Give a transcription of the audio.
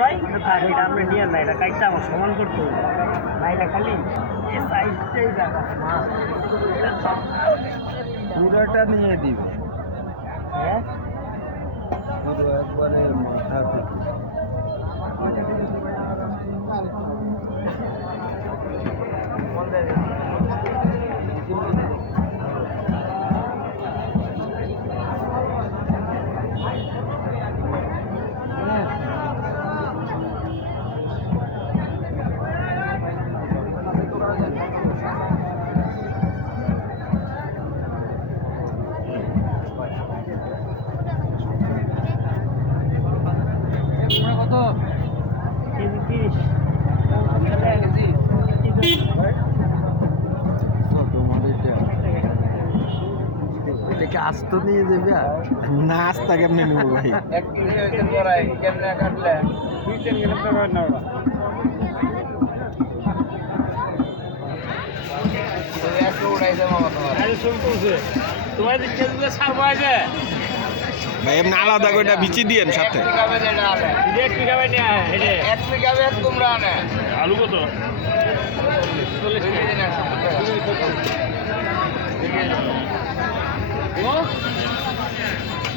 ভাই থাক এটা আমরা নিয়ে না এটা কাইটটা আমার সমান করতে হবে না এটা খালি এই সাইডটাই জায়গা মাছ পুরাটা নিয়ে দিবে হ্যাঁ পুরো একবারে মাথা থেকে কত কেজি 30 এটাকে আস্ত নিয়ে যাবে না আস্তা কেমনে নেবো ভাই এক কেজি হইতে পড়াই কেমনে কাটলে 2-3 গ্রাম করে নাও না একটু উড়াই দেবো তোমার আরে শুনতেছে তোমার যে কেজিগুলো ছাড়বো আছে ভাই এমনি আলাদা করে বিচি দিয়েন সাথে এক বিঘাবে যেটা আনে রেট কি খাবে নিয়ে হেডে 1 বিঘাবে তোমরা আনে আলু কত